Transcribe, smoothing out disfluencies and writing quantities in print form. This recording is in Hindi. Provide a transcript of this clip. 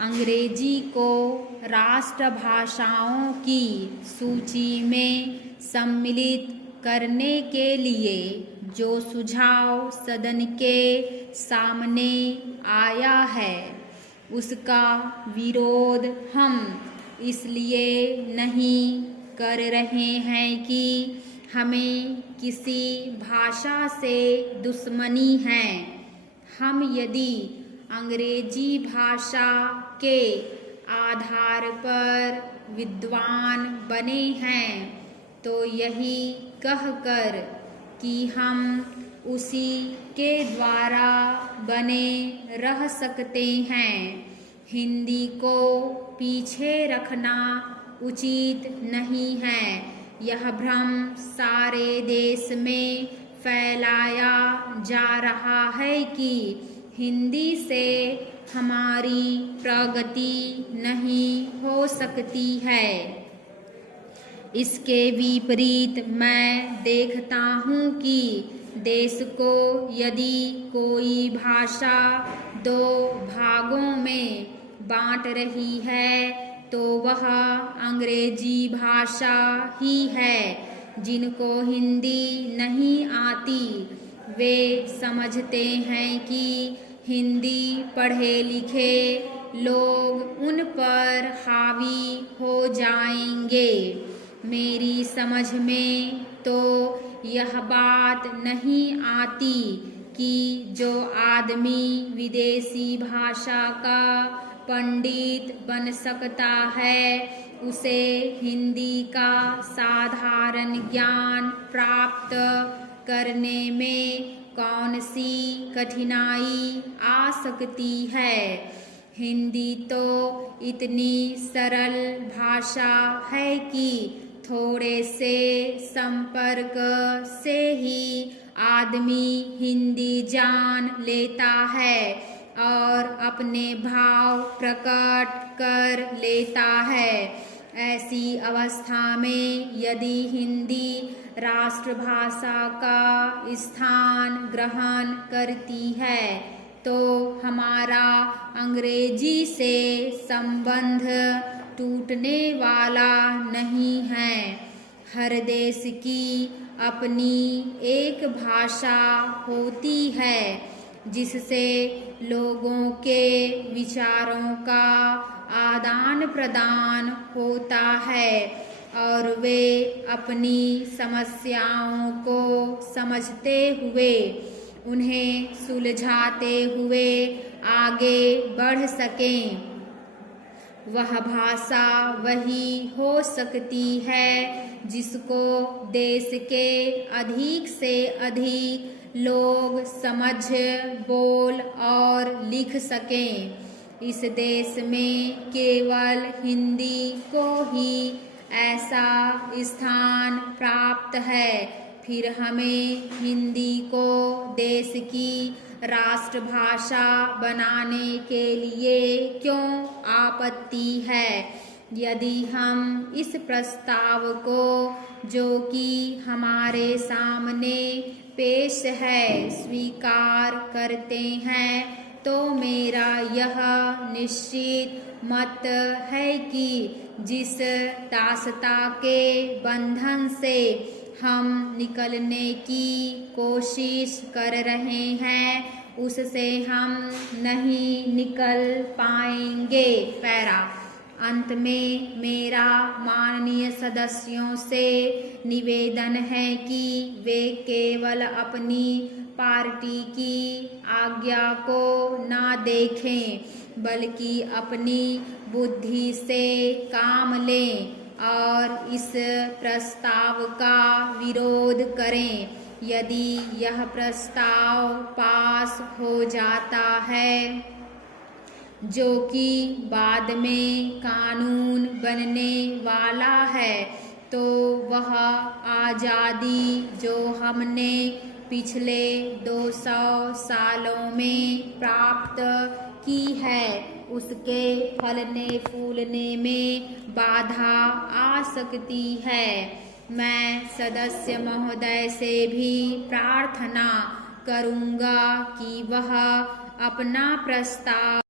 अंग्रेजी को राष्ट्रभाषाओं की सूची में सम्मिलित करने के लिए जो सुझाव सदन के सामने आया है उसका विरोध हम इसलिए नहीं कर रहे हैं कि हमें किसी भाषा से दुश्मनी है। हम यदि अंग्रेजी भाषा के आधार पर विद्वान बने हैं तो यही कहकर कि हम उसी के द्वारा बने रह सकते हैं। हिंदी को पीछे रखना उचित नहीं है। यह भ्रम सारे देश में फैलाया जा रहा है कि हिंदी से हमारी प्रगति नहीं हो सकती है। इसके विपरीत मैं देखता हूँ कि देश को यदि कोई भाषा दो भागों में बांट रही है तो वह अंग्रेजी भाषा ही है। जिनको हिंदी नहीं आती वे समझते हैं कि हिंदी पढ़े लिखे लोग उन पर हावी हो जाएंगे। मेरी समझ में तो यह बात नहीं आती कि जो आदमी विदेशी भाषा का पंडित बन सकता है उसे हिंदी का साधारण ज्ञान प्राप्त करने में कौन सी कठिनाई आ सकती है। हिंदी तो इतनी सरल भाषा है कि थोड़े से संपर्क से ही आदमी हिंदी जान लेता है और अपने भाव प्रकट कर लेता है। ऐसी अवस्था में यदि हिंदी राष्ट्रभाषा का स्थान ग्रहण करती है तो हमारा अंग्रेजी से संबंध टूटने वाला नहीं है। हर देश की अपनी एक भाषा होती है जिससे लोगों के विचारों का आदान प्रदान होता है और वे अपनी समस्याओं को समझते हुए उन्हें सुलझाते हुए आगे बढ़ सकें। वह भाषा वही हो सकती है जिसको देश के अधिक से अधिक लोग समझ बोल और लिख सकें। इस देश में केवल हिंदी को ही ऐसा स्थान प्राप्त है। फिर हमें हिंदी को देश की राष्ट्रभाषा बनाने के लिए क्यों आपत्ति है। यदि हम इस प्रस्ताव को जो कि हमारे सामने पेश है स्वीकार करते हैं तो मेरा यह निश्चित मत है कि जिस दासता के बंधन से हम निकलने की कोशिश कर रहे हैं उससे हम नहीं निकल पाएंगे। पैरा अंत में मेरा माननीय सदस्यों से निवेदन है कि वे केवल अपनी पार्टी की आज्ञा को ना देखें बल्कि अपनी बुद्धि से काम लें और इस प्रस्ताव का विरोध करें। यदि यह प्रस्ताव पास हो जाता है जो कि बाद में कानून बनने वाला है तो वह आज़ादी जो हमने पिछले 200 सालों में प्राप्त की है उसके फलने फूलने में बाधा आ सकती है। मैं सदस्य महोदय से भी प्रार्थना करूंगा कि वह अपना प्रस्ताव